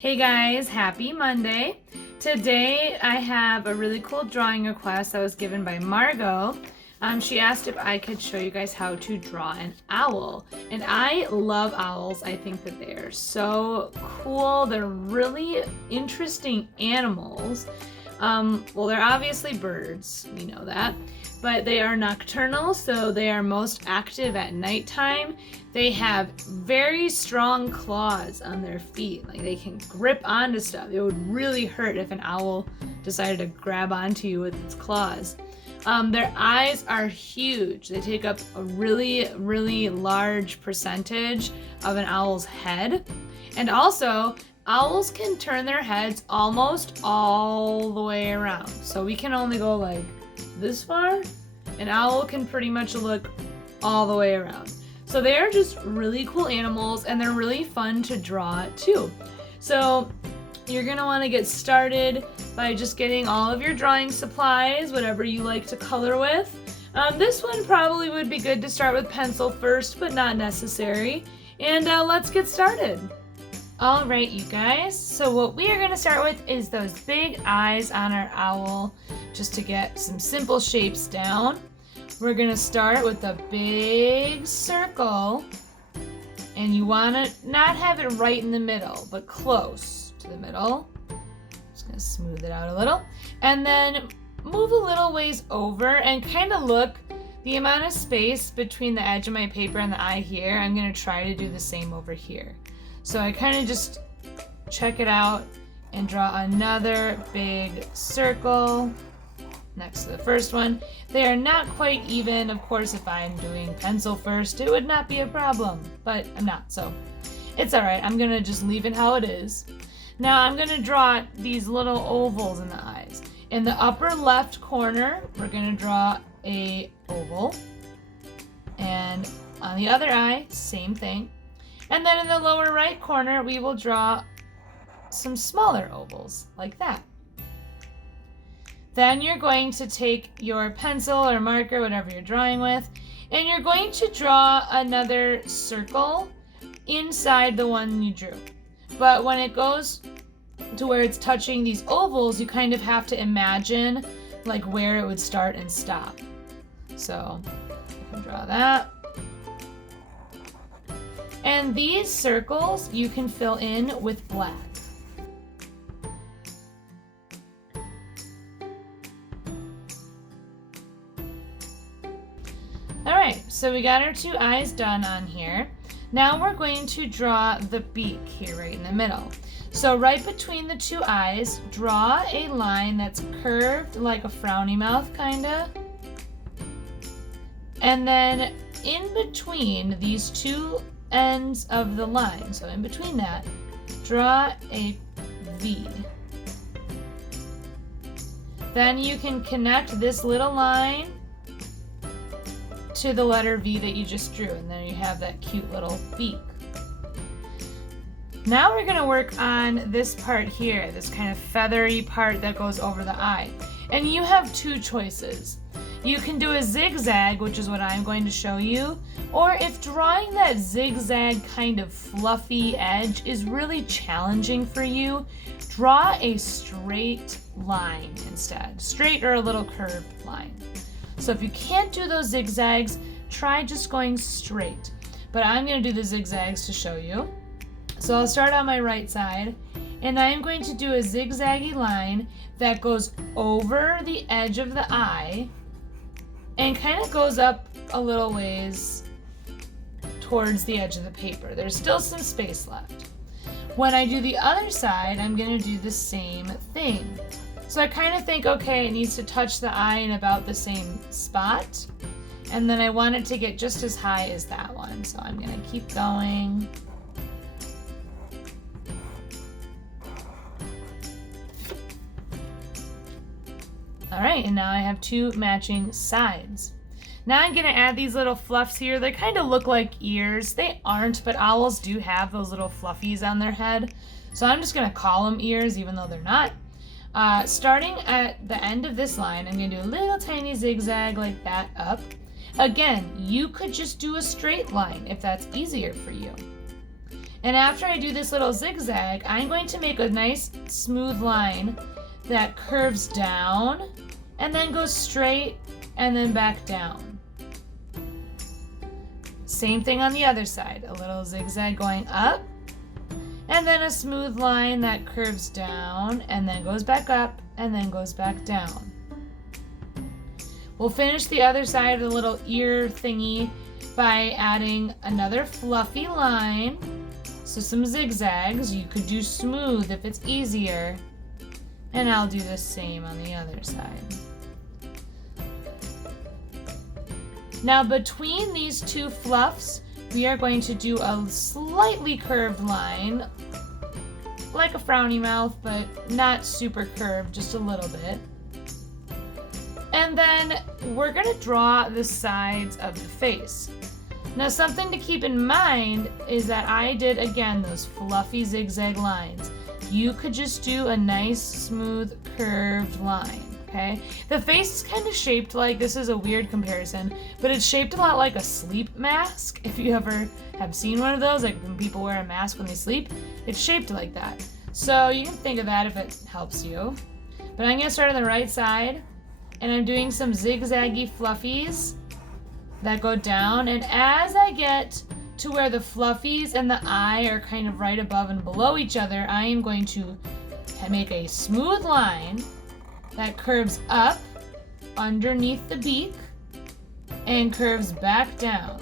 Hey guys, happy Monday. Today I have a really cool drawing request that was given by Margot. She asked if I could show you guys how to draw an owl. And I love owls. I think that they are so cool. They're really interesting animals. Well, they're obviously birds, we know that, but they are nocturnal, so they are most active at nighttime. They have very strong claws on their feet, like they can grip onto stuff. It would really hurt if an owl decided to grab onto you with its claws. Their eyes are huge. They take up a really large percentage of an owl's head. And also, owls can turn their heads almost all the way around. So we can only go like this far. An owl can pretty much look all the way around. So they are just really cool animals and they're really fun to draw too. So you're gonna wanna get started by just getting all of your drawing supplies, whatever you like to color with. This one probably would be good to start with pencil first, but not necessary. And let's get started. All right, you guys, so what we are going to start with is those big eyes on our owl, just to get some simple shapes down. We're going to start with a big circle, and you want to not have it right in the middle, but close to the middle. Just going to smooth it out a little, and then move a little ways over and kind of look the amount of space between the edge of my paper and the eye here. I'm going to try to do the same over here. So I kind of just check it out and draw another big circle next to the first one. They are not quite even. Of course, if I'm doing pencil first, it would not be a problem, but I'm not, so it's all right. I'm gonna just leave it how it is. Now I'm gonna draw these little ovals in the eyes. In the upper left corner, we're gonna draw a oval, and on the other eye, same thing. And then in the lower right corner, we will draw some smaller ovals, like that. Then you're going to take your pencil or marker, whatever you're drawing with, and you're going to draw another circle inside the one you drew. But when it goes to where it's touching these ovals, you kind of have to imagine like where it would start and stop. So you can draw that. And these circles you can fill in with black. Alright, so we got our two eyes done on here. Now we're going to draw the beak here right in the middle. So right between the two eyes, draw a line that's curved like a frowny mouth kinda. And then in between these two ends of the line, so in between that, draw a V. Then you can connect this little line to the letter V that you just drew, and then you have that cute little beak. Now we're going to work on this part here, this kind of feathery part that goes over the eye. And you have two choices. You can do a zigzag, which is what I'm going to show you, or if drawing that zigzag kind of fluffy edge is really challenging for you, draw a straight line instead, straight or a little curved line. So if you can't do those zigzags, try just going straight. But I'm going to do the zigzags to show you. So I'll start on my right side, and I'm going to do a zigzaggy line that goes over the edge of the eye and kind of goes up a little ways towards the edge of the paper. There's still some space left. When I do the other side, I'm going to do the same thing. So I kind of think, okay, it needs to touch the eye in about the same spot, and then I want it to get just as high as that one. So I'm going to keep going. All right, and now I have two matching sides. Now I'm gonna add these little fluffs here. They kind of look like ears. They aren't, but owls do have those little fluffies on their head. So I'm just gonna call them ears, even though they're not. Starting at the end of this line, I'm gonna do a little tiny zigzag like that up. Again, you could just do a straight line if that's easier for you. And after I do this little zigzag, I'm going to make a nice smooth line that curves down and then goes straight and then back down. Same thing on the other side, a little zigzag going up and then a smooth line that curves down and then goes back up and then goes back down. We'll finish the other side of the little ear thingy by adding another fluffy line. So some zigzags. You could do smooth if it's easier. And I'll do the same on the other side. Now between these two fluffs, we are going to do a slightly curved line, like a frowny mouth, but not super curved, just a little bit. And then we're gonna draw the sides of the face. Now something to keep in mind is that I did, again, those fluffy zigzag lines. You could just do a nice, smooth, curved line, okay? The face is kind of shaped like, this is a weird comparison, but it's shaped a lot like a sleep mask. If you ever have seen one of those, like when people wear a mask when they sleep, it's shaped like that. So you can think of that if it helps you. But I'm gonna start on the right side, and I'm doing some zigzaggy fluffies that go down, and as I get to where the fluffies and the eye are kind of right above and below each other, I am going to make a smooth line that curves up underneath the beak and curves back down.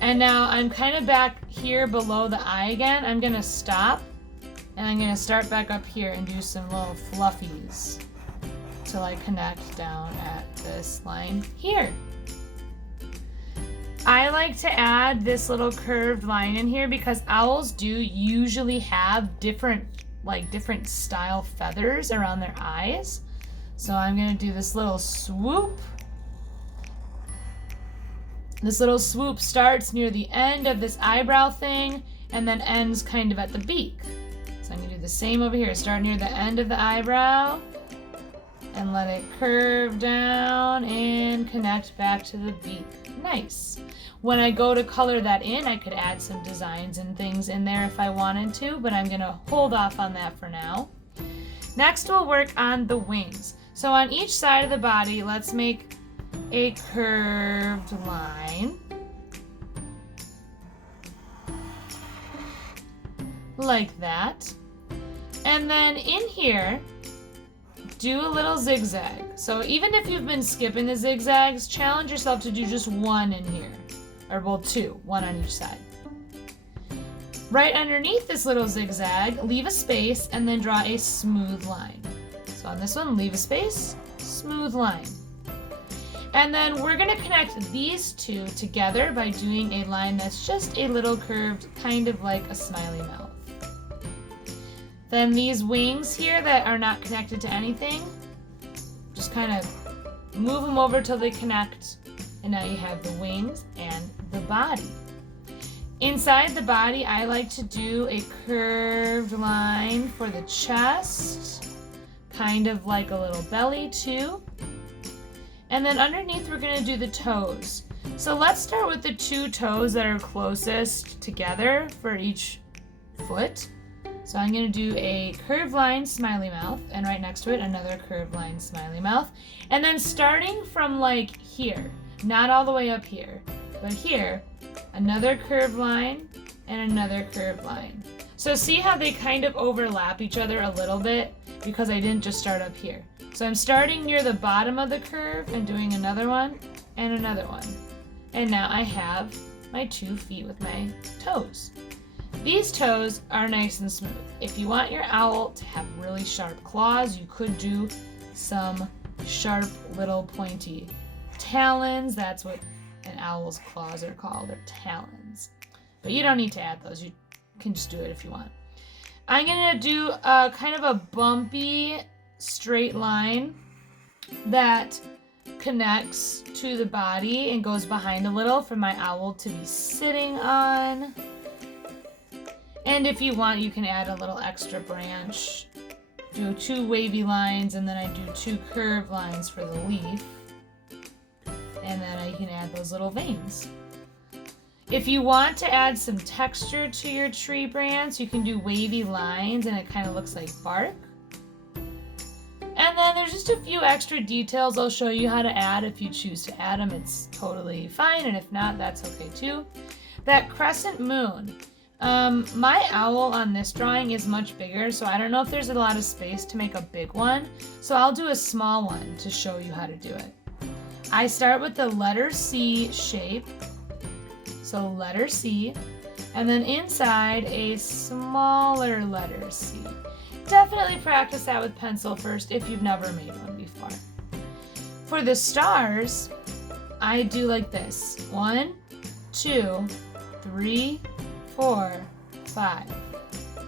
And now I'm kind of back here below the eye again. I'm gonna stop and I'm gonna start back up here and do some little fluffies till I connect down at this line here. I like to add this little curved line in here because owls do usually have different style feathers around their eyes. So I'm gonna do this little swoop. This little swoop starts near the end of this eyebrow thing and then ends kind of at the beak. So I'm gonna do the same over here. Start near the end of the eyebrow and let it curve down and connect back to the beak. Nice. When I go to color that in, I could add some designs and things in there if I wanted to, but I'm gonna hold off on that for now. Next, we'll work on the wings. So on each side of the body, let's make a curved line. Like that. And then in here, do a little zigzag. So even if you've been skipping the zigzags, challenge yourself to do just one in here. Or well, two, one on each side. Right underneath this little zigzag, leave a space and then draw a smooth line. So on this one, leave a space, smooth line. And then we're gonna connect these two together by doing a line that's just a little curved, kind of like a smiley mouth. Then these wings here that are not connected to anything, just kind of move them over till they connect, and now you have the wings and the body. Inside the body, I like to do a curved line for the chest, kind of like a little belly too. And then underneath, we're gonna do the toes. So let's start with the two toes that are closest together for each foot. So I'm gonna do a curved line smiley mouth, and right next to it, another curved line smiley mouth. And then starting from like here, not all the way up here, but here, another curved line and another curved line. So see how they kind of overlap each other a little bit because I didn't just start up here. So I'm starting near the bottom of the curve and doing another one and another one. And now I have my 2 feet with my toes. These toes are nice and smooth. If you want your owl to have really sharp claws, you could do some sharp little pointy talons. That's what an owl's claws are called, they're talons. But you don't need to add those, you can just do it if you want. I'm gonna do a kind of a bumpy straight line that connects to the body and goes behind a little for my owl to be sitting on. And if you want, you can add a little extra branch. Do 2 wavy lines, and then I do 2 curved lines for the leaf. And then I can add those little veins. If you want to add some texture to your tree branch, you can do wavy lines and it kind of looks like bark. And then there's just a few extra details I'll show you how to add. If you choose to add them, it's totally fine, and if not, that's okay too. That crescent moon. My owl on this drawing is much bigger, so I don't know if there's a lot of space to make a big one, so I'll do a small one to show you how to do it. I start with the letter C shape, so letter C, and then inside a smaller letter C. Definitely practice that with pencil first if you've never made one before. For the stars, I do like this. 1, 2, 3, 4, 5.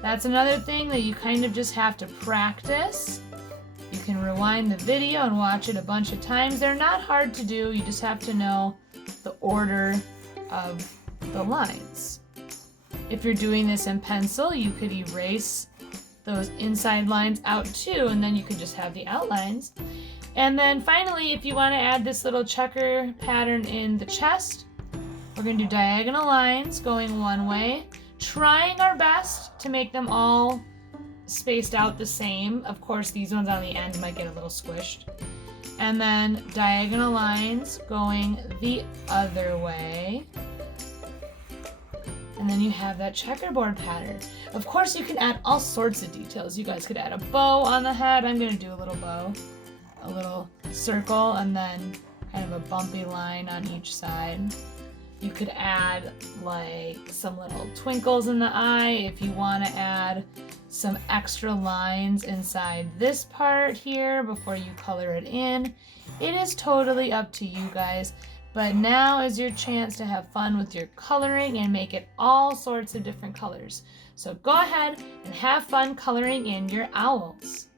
That's another thing that you kind of just have to practice. You can rewind the video and watch it a bunch of times. They're not hard to do, you just have to know the order of the lines. If you're doing this in pencil, you could erase those inside lines out too, and then you could just have the outlines. And then finally, if you want to add this little checker pattern in the chest, we're going to do diagonal lines going one way, trying our best to make them all spaced out the same. Of course, these ones on the end might get a little squished. And then diagonal lines going the other way. And then you have that checkerboard pattern. Of course, you can add all sorts of details. You guys could add a bow on the head. I'm gonna do a little bow, a little circle, and then kind of a bumpy line on each side. You could add like some little twinkles in the eye if you want to add some extra lines inside this part here before you color it in. It is totally up to you guys. But now is your chance to have fun with your coloring and make it all sorts of different colors. So go ahead and have fun coloring in your owls.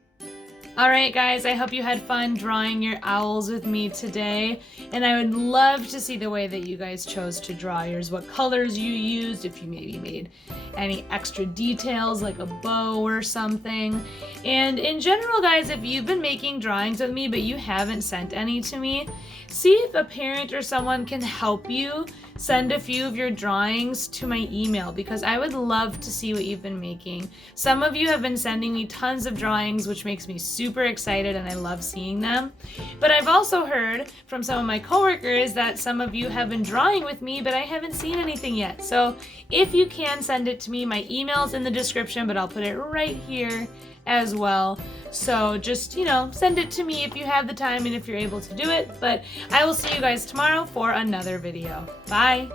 Alright guys, I hope you had fun drawing your owls with me today, and I would love to see the way that you guys chose to draw yours, what colors you used, if you maybe made any extra details like a bow or something. And in general guys, if you've been making drawings with me but you haven't sent any to me, see if a parent or someone can help you send a few of your drawings to my email, because I would love to see what you've been making. Some of you have been sending me tons of drawings, which makes me super excited and I love seeing them. But I've also heard from some of my coworkers that some of you have been drawing with me, but I haven't seen anything yet. So if you can send it to me, my email's in the description, but I'll put it right here as well. So just, send it to me if you have the time and if you're able to do it. But I will see you guys tomorrow for another video. Bye!